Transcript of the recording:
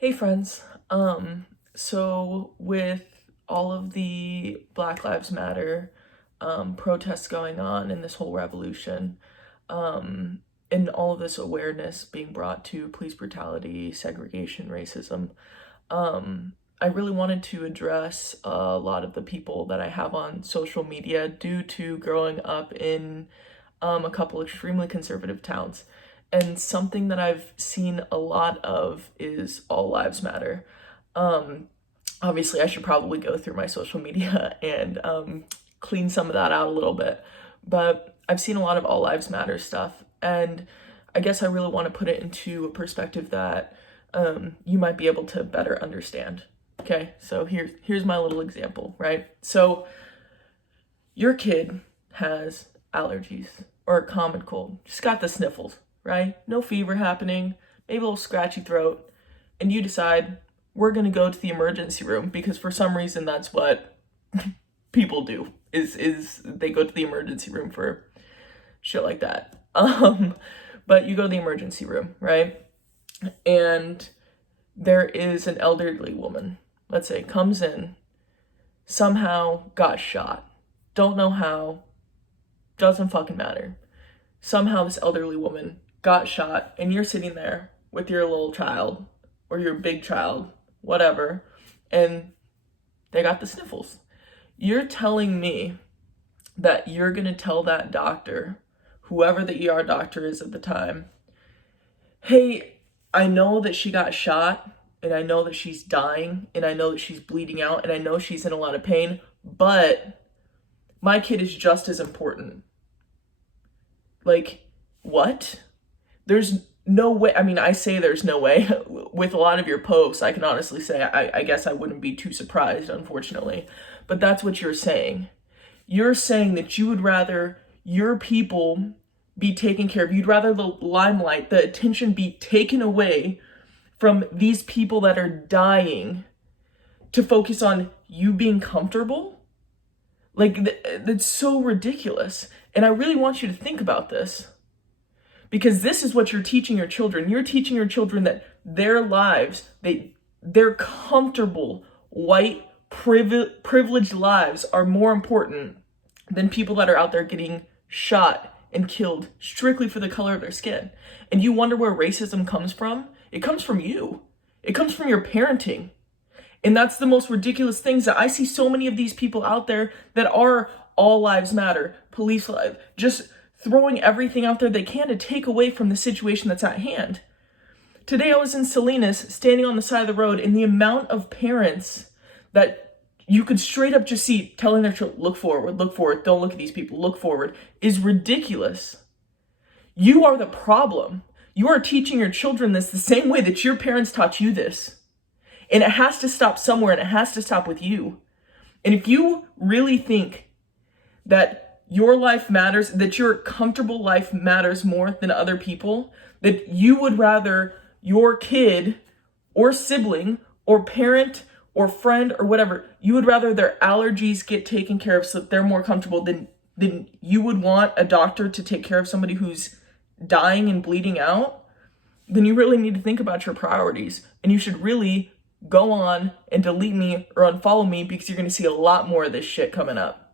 Hey friends. So with all of the Black Lives Matter protests going on in this whole revolution, and all of this awareness being brought to police brutality, segregation, racism, I really wanted to address a lot of the people that I have on social media due to growing up in a couple extremely conservative towns. And something that I've seen a lot of is all lives matter. Um, Obviously, I should probably go through my social media and clean some of that out a little bit. But I've seen a lot of all lives matter stuff. And I guess I really want to put it into a perspective that you might be able to better understand. Okay, so here's my little example, right? So your kid has allergies or a common cold, just got the sniffles, right? No fever happening, maybe a little scratchy throat, and you decide we're gonna go to the emergency room because for some reason that's what people do is they go to the emergency room for shit like that. But you go to the emergency room, right? And there is an elderly woman, let's say, comes in, somehow got shot. Don't know how, doesn't fucking matter. Somehow this elderly woman got shot, and you're sitting there with your little child or your big child, whatever, and they got the sniffles. You're telling me that you're gonna tell that doctor, whoever the ER doctor is at the time, hey, I know that she got shot, and I know that she's dying, and I know that she's bleeding out, and I know she's in a lot of pain, but my kid is just as important. Like, what? There's no way. I mean, I say there's no way. With a lot of your posts, I can honestly say I guess I wouldn't be too surprised, unfortunately. But that's what you're saying. You're saying that you would rather your people be taken care of. You'd rather the limelight, the attention be taken away from these people that are dying to focus on you being comfortable? Like, that's so ridiculous. And I really want you to think about this. Because this is what you're teaching your children. You're teaching your children that their lives, their comfortable, white, privileged lives are more important than people that are out there getting shot and killed strictly for the color of their skin. And you wonder where racism comes from? It comes from you. It comes from your parenting. And that's the most ridiculous things that I see so many of these people out there that are all lives matter, police lives, just throwing everything out there they can to take away from the situation that's at hand. Today I was in Salinas, standing on the side of the road, and the amount of parents that you could straight up just see telling their children, look forward, don't look at these people, look forward, is ridiculous. You are the problem. You are teaching your children this the same way that your parents taught you this. And it has to stop somewhere, and it has to stop with you. And if you really think that your life matters, that your comfortable life matters more than other people, that you would rather your kid or sibling or parent or friend or whatever, you would rather their allergies get taken care of so that they're more comfortable than you would want a doctor to take care of somebody who's dying and bleeding out, then you really need to think about your priorities. And you should really go on and delete me or unfollow me because you're going to see a lot more of this shit coming up.